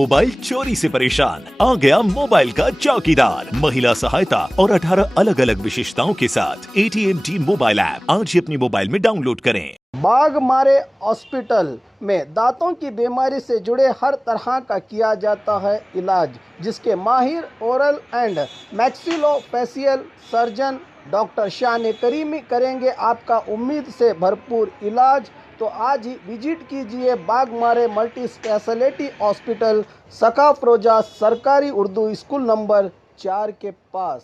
Mobile चोरी से परेशान? आ गया मोबाइल का चौकीदार, महिला सहायता और 18 अलग अलग विशेषताओं के साथ AT&T मोबाइल ऐप आज ही अपने मोबाइल में डाउनलोड करें। बाघमारे हॉस्पिटल में दांतों की बीमारी से जुड़े हर तरह का किया जाता है इलाज, जिसके माहिर oral and maxillofacial surgeon doctor शान करीमी करेंगे आपका उम्मीद से भरपूर इलाज। तो आज ही विजिट कीजिए बाघमारे मल्टी स्पेशलिटी हॉस्पिटल, सकाफरोजा सरकारी उर्दू स्कूल नंबर 4 के पास।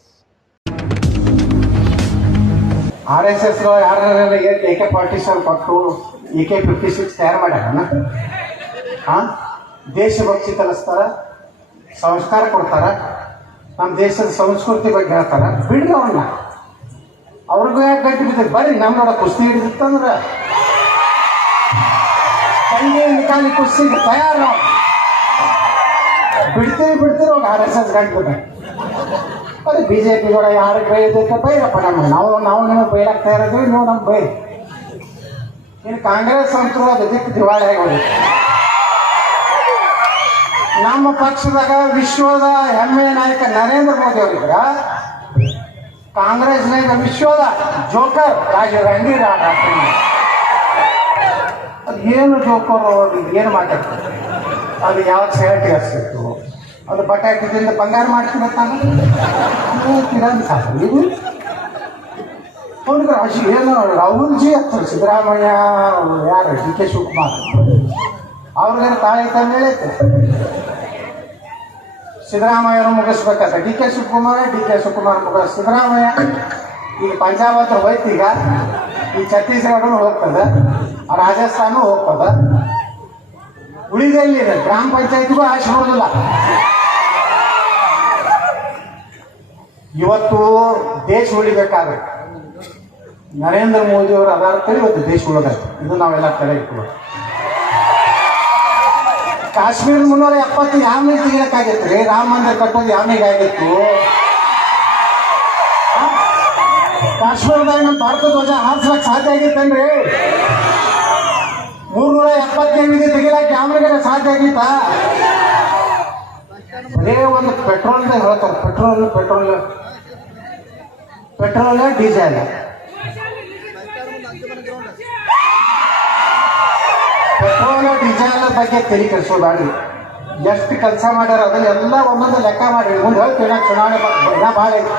RSS ಯಾರು AK-47 ಕೊಟ್ಟು AK-56 ತಯಾರು ಮಾಡ್ಯಾರ. ದೇಶಭಕ್ತಿ ಕಲಿಸ್ತಾರ, ಸಂಸ್ಕಾರ ಕೊಡ್ತಾರ, ನಮ್ಮ ದೇಶದ ಸಂಸ್ಕೃತಿ ಬಗ್ಗೆ ಹೇಳ್ತಾರ. ಬಿಡ್ರಿ ಅವ್ರನ್ನ, ಅವ್ರಿಗೂ ಯಾಕೆ ಗಟ್ಟಿ ಬಿದ್ದ ಬರ್ರಿ ನಮ್ಮೊಳ ಕುಸ್ತಿ ಹಿಡಿದಿತ್ತಂದ್ರೆ ತಂಗಿ ನಿಕಾಲಿ ಕುಸ್ತಿಗೆ ತಯಾರು. ನಾವು ಬಿಡ್ತೀರಿ ಅವ್ರು RSS ಗಂಟು. ಅದೇ BJP ಕೂಡ ಯಾರಿಗೆ ಬೈದಕ್ಕೆ ಬೈರಪ್ಪ, ನಮಗೆ ನಾವು ನಿಮಗೆ ಬೈಲಾಗ್ತಾ ಇರೋದು, ನೀವು ನಮ್ಗೆ ಬೈ. ಇನ್ನು ಕಾಂಗ್ರೆಸ್ ಅಂತೂ ಅದು ದಿಕ್ಕು ದಿವಾಳಿ ಆಗೋದು. ನಮ್ಮ ಪಕ್ಷದಾಗ ವಿಶ್ವದ ಹೆಮ್ಮೆಯ ನಾಯಕ ನರೇಂದ್ರ ಮೋದಿ ಅವರಿದ್ರ ಕಾಂಗ್ರೆಸ್ನಾಗ ವಿಶ್ವದ ಜೋಕರ್ ರಣಧೀರ್ ಅದು ಏನು ಜೋಕರ್ ಏನು ಮಾತಾಡ್ತಾರೆ, ಅದು ಯಾವ ಸೆಲೆಕ್ಟ್ ಹಚ್ಚಿತ್ತು, ಅದು ಬಟಾಟಿದಿಂದ ಬಂಗಾರ ಮಾಡ್ತಿರ್ತಾನೆ ಸಾಕು. ಇದು ಅವ್ರಿಗೆ ಏನು ರಾಹುಲ್ಜಿ ಆಗ್ತಾರೆ, ಸಿದ್ದರಾಮಯ್ಯ ಯಾರು DK ಶಿವಕುಮಾರ್ ಅವ್ರಿಗೇನು ತಾಳೆ ತಂದು ಹೇಳೈತೆ. ಸಿದ್ದರಾಮಯ್ಯರು ಮುಗಿಸ್ಬೇಕಾದ್ರೆ DK ಶಿವಕುಮಾರ್ ಮುಗಿಸ್ ಸಿದ್ದರಾಮಯ್ಯ. ಈಗ ಪಂಜಾಬ್ ಹತ್ರ ಹೋಯ್ತು, ಈಗ ಈ ಛತ್ತೀಸ್ಗಢನು ಹೋಗ್ತದೆ, ರಾಜಸ್ಥಾನ ಹೋಗ್ತದೆ. ಉಳಿದಲ್ಲಿ ಗ್ರಾಮ ಪಂಚಾಯತ್ಗೂ ಆಶೆ ಬರೋದಿಲ್ಲ. ಇವತ್ತು ದೇಶ ಉಳಿಬೇಕಾದ್ರೆ ನರೇಂದ್ರ ಮೋದಿ ಅವರು ಆಧಾರದಲ್ಲಿ ಇವತ್ತು ದೇಶ ಉಳಿದಾಯ್ತು. ಇದು ನಾವೆಲ್ಲ ತಲೆ ಇಟ್ಕೊಳ್ಳೋದು. ಕಾಶ್ಮೀರ 370 ಯಾವನಿಗೆ ತೆಗಿಯಕ್ಕಾಗಿತ್ತು ರೀ? ರಾಮ ಮಂದಿರ ಕಟ್ಟೋದು ಯಾವನಿಗೆ ಆಗಿತ್ತು? ಕಾಶ್ಮೀರದಾಗ ನಮ್ಮ ಭಾರತ ಧ್ವಜ ಹಾರಿಸ್ಲಕ್ಕೆ ಸಾಧ್ಯ ಆಗಿತ್ತೇನ್ರಿ? 378 ತೆಗಿಲಾಕ ಯಾವನಿಗೆ ಸಾಧ್ಯ ಆಗಿತ್ತ? ಬರೇ ಒಂದು ಪೆಟ್ರೋಲ್ದಾಗ ಹೇಳ್ತಾರೆ, ಪೆಟ್ರೋಲ್ ಡೀಸೆಲ್. ಪೆಟ್ರೋಲ್ ಡೀಸೆಲ್ ಬಗ್ಗೆ ತಲೆ ಕೆಡಿಸೋದಾಗ್ಲಿ. ಎಷ್ಟು ಕೆಲಸ ಮಾಡ್ಯಾರ ಅದನ್ನೆಲ್ಲ ಒಂದೊಂದು ಲೆಕ್ಕ ಮಾಡಿ ಮುಂದೆ ಹೇಳ್ತೀವಿ. ಚುನಾವಣೆ ಭಾಳ ಐತಿ.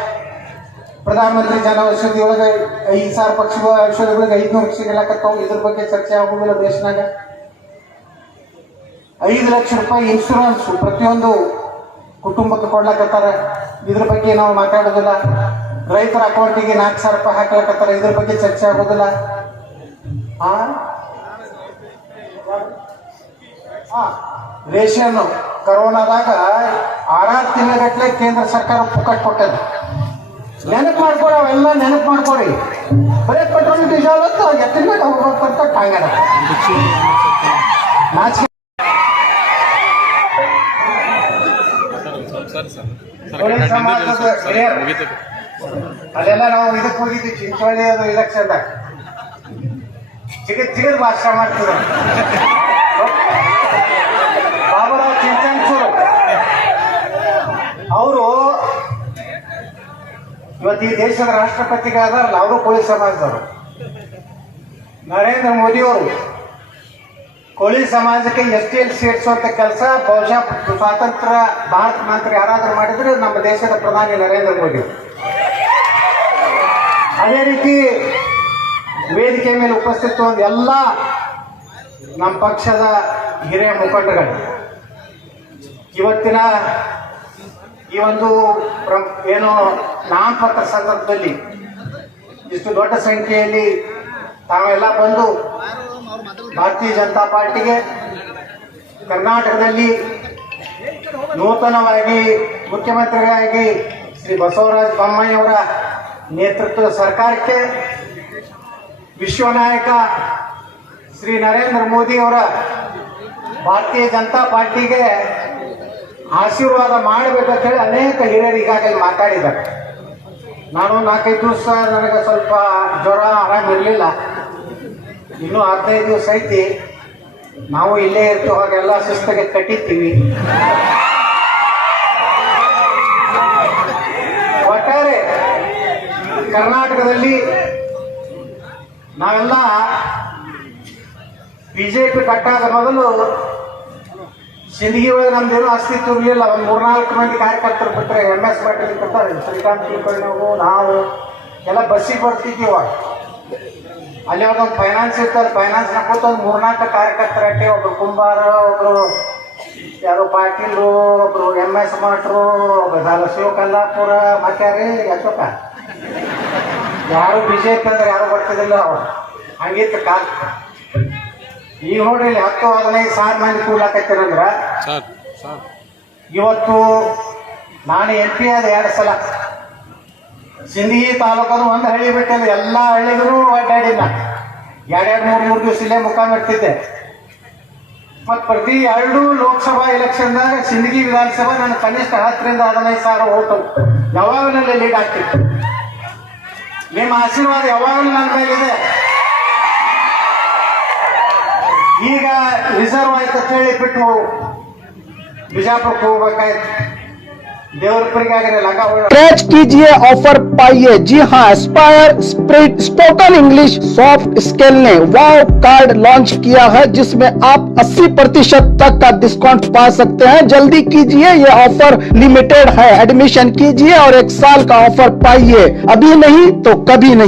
ಪ್ರಧಾನಮಂತ್ರಿ ಜನೌಷಧಿ ಒಳಗೆ 5,000 ಪಕ್ಷಿ ಔಷಧಿಗಳಿಗೆ 500 ಸಿಗಲಾಕತ್ತಾವ. ಇದ್ರ ಬಗ್ಗೆ ಚರ್ಚೆ ಆಗುವುದಿಲ್ಲ ದೇಶನಾಗ. 5 ಲಕ್ಷ ರೂಪಾಯಿ ಇನ್ಶೂರೆನ್ಸ್ ಪ್ರತಿಯೊಂದು ಕುಟುಂಬಕ್ಕೆ ಕೊಡ್ಲಾಕತ್ತಾರೆ. ಇದ್ರ ಬಗ್ಗೆ ನಾವು ಮಾತಾಡೋದಿಲ್ಲ. ರೈತರ ಅಕೌಂಟಿಗೆ 4,000 ರೂಪಾಯಿ ಹಾಕ್ಲಕತ್ತಾರೆ. ಇದ್ರ ಬಗ್ಗೆ ಚರ್ಚೆ ಆಗೋದಿಲ್ಲ. ರೇಷನ್ ಕರೋನಾದಾಗ 6 ತಿಂಗಳಗಟ್ಟಲೆ ಕೇಂದ್ರ ಸರ್ಕಾರ ಪುಕ್ಕಟ್ ಕೊಟ್ಟದ. ನೆನಪು ಮಾಡ್ಕೊಡಿ, ಅವೆಲ್ಲ ನೆನಪು ಮಾಡ್ಕೊಡಿ. ಬರೀ ಪೆಟ್ರೋಲ್ ಡೀಸೆಲ್ ಅಂತ ಎತ್ತಿನ ಹೋಗ್ಬೇಕಂತ ಕಾಂಗಡ ನಾಚಿಕೆ. ಅಲ್ಲೆಲ್ಲ ನಾವು ಇದಕ್ಕೆ ಹೋಗಿದ್ವಿ, ಚಿಂಚೋಳಿ ಅದು ಇಲೆಕ್ಷನ್ದಾಗ ಚಿಗದ್ ಭಾಷಣ ಮಾಡ್ತಿದ್ರು. ಬಾಬುರಾವ್ ಚಿಂಚನ್ಸೂರು ಅವರು ಇವತ್ತು ಈ ದೇಶದ ರಾಷ್ಟ್ರಪತಿಗಳಾದಾರಲ್ಲ, ಅವರು ಕೋಳಿ ಸಮಾಜದವರು. ನರೇಂದ್ರ ಮೋದಿಯವರು ಕೋಳಿ ಸಮಾಜಕ್ಕೆ STL ಸೇರಿಸುವಂತ ಕೆಲಸ ಬಹುಶಃ ಸ್ವಾತಂತ್ರ್ಯ ಭಾರತ ಮಂತ್ರಿ ಯಾರಾದರೂ ಮಾಡಿದ್ರೆ ನಮ್ಮ ದೇಶದ ಪ್ರಧಾನಿ ನರೇಂದ್ರ ಮೋದಿ. ಅದೇ ರೀತಿ ವೇದಿಕೆ ಮೇಲೆ ಉಪಸ್ಥಿತ ಎಲ್ಲ ನಮ್ಮ ಪಕ್ಷದ ಹಿರಿಯ ಮುಖಂಡಗಳು ಇವತ್ತಿನ ಈ ಒಂದು ಏನು ನಾಮಪತ್ರ ಸಂದರ್ಭದಲ್ಲಿ ಇಷ್ಟು ದೊಡ್ಡ ಸಂಖ್ಯೆಯಲ್ಲಿ ತಾವೆಲ್ಲ ಬಂದು ಭಾರತೀಯ ಜನತಾ ಪಾರ್ಟಿಗೆ ಕರ್ನಾಟಕದಲ್ಲಿ ನೂತನವಾಗಿ ಮುಖ್ಯಮಂತ್ರಿಗಳಾಗಿ ಶ್ರೀ ಬಸವರಾಜ ಬೊಮ್ಮಾಯಿ ಅವರ ನೇತೃತ್ವದ ಸರ್ಕಾರಕ್ಕೆ, ವಿಶ್ವ ನಾಯಕ ಶ್ರೀ ನರೇಂದ್ರ ಮೋದಿ ಅವರ ಭಾರತೀಯ ಜನತಾ ಪಾರ್ಟಿಗೆ ಆಶೀರ್ವಾದ ಮಾಡಬೇಕಂತ ಹೇಳಿ ಅನೇಕ ಹಿರಿಯರು ಈಗಾಗಲೇ ಮಾತಾಡಿದ್ದಾರೆ. ನಾನು 4-5 ದಿವಸ ನನಗೆ ಸ್ವಲ್ಪ ಜ್ವರ ಆರಾಮಿರಲಿಲ್ಲ. ಇನ್ನೂ 15 ದಿವಸ ಐತಿ. ನಾವು ಇಲ್ಲೇ ಇರ್ತೀವಿ, ಅವಾಗೆಲ್ಲ ಶಿಸ್ತಾಗೆ ಕಟ್ಟಿತೀವಿ. ಒಟ್ಟಾರೆ ಕರ್ನಾಟಕದಲ್ಲಿ ನಾವೆಲ್ಲ ಬಿಜೆಪಿ ಕಟ್ಟಾದ ಮೊದಲು ಸಿಂದಗಿ ಒಳಗೆ ನಮ್ದೇನೂ ಅಸ್ತಿತ್ವ ಇರಲಿಲ್ಲ. ಒಂದು 3-4 ಮಂದಿ ಕಾರ್ಯಕರ್ತರು ಬಿಟ್ಟರೆ MS ಪಾಟೀಲ್ ಕಟ್ಟಾರೆ, ಶ್ರೀಕಾಂತ್ ಕುಲಕರ್ಣಿಯವರು, ನಾವು ಎಲ್ಲ ಬಸ್ಸಿಗೆ ಬರ್ತಿದ್ದೀವಿ. ಅಲ್ಲಿ ಒಂದು ಫೈನಾನ್ಸ್ ಇರ್ತಾರೆ, ಫೈನಾನ್ಸ್ ಹಾಕೋತ ಒಂದು 3-4 ಕಾರ್ಯಕರ್ತರಟ್ಟೆ, ಒಬ್ರು ಕುಂಬಾರ, ಒಬ್ರು ಯಾರು ಪಾಟೀಲು, ಒಬ್ರು MS ಮಾಟ್ರು, ಒಬ್ಬರು ಶಿವಕಲ್ಲಾಪುರ, ಮತ್ಯಾರೇ ಅಶೋಕ, ಯಾರು ಬಿಜೆಪಿ ಅಂದ್ರೆ ಯಾರು ಬರ್ತಿದ್ದಿಲ್ಲ. ಅವ್ರು ಹಂಗಿತ್ತು ಕಾಲ. ಈಗ ನೋಡ್ರಿ ಇಲ್ಲಿ 10-15 ಸಾವಿರ ಮಂದಿ ಕೂಡ್ಲಾಕತ್ತಿರಂದ್ರ, ಇವತ್ತು ನಾನು MP ಆದ 2 ಸಲ. ಸಿಂದಗಿ ತಾಲೂಕದು ಒಂದು ಹಳ್ಳಿ ಬಿಟ್ಟಿಲ್ಲ, ಎಲ್ಲ ಹಳ್ಳಿಗೂ ಅಡ್ಡಾಡಿಲ್ಲ. 2-3 ದಿವಸ ಇಲ್ಲೇ ಮುಖಾಮ ಇರ್ತಿದ್ದೆ. ಮತ್ತು ಪ್ರತಿ 2 ಲೋಕಸಭಾ ಎಲೆಕ್ಷನ್ದಾಗ ಸಿಂದಗಿ ವಿಧಾನಸಭಾ ನನ್ನ ಕನಿಷ್ಠ 10-15 ಸಾವಿರ ಓಟು ಯಾವಾಗಲೂ ಲೀಡ್ ಆಗ್ತಿತ್ತು. ನಿಮ್ಮ ಆಶೀರ್ವಾದ ಯಾವಾಗಲೂ ನನ್ನ ಮೇಲಿದೆ. ಈಗ ರಿಸರ್ವ್ ಆಯ್ತು ಅಂತ ಹೇಳಿ ಬಿಟ್ಟು ಬಿಜಾಪುರಕ್ಕೆ ಹೋಗ್ಬೇಕಾಯ್ತು. देवरपुरी लगा कैच कीजिए ऑफर पाइए। जी हाँ, Aspire spirit spoken English soft skill ने वाव कार्ड लॉन्च किया है, जिसमें आप 80% तक का डिस्काउंट पा सकते हैं। जल्दी कीजिए, ये ऑफर लिमिटेड है। एडमिशन कीजिए और 1 साल का ऑफर पाइए। अभी नहीं तो कभी नहीं।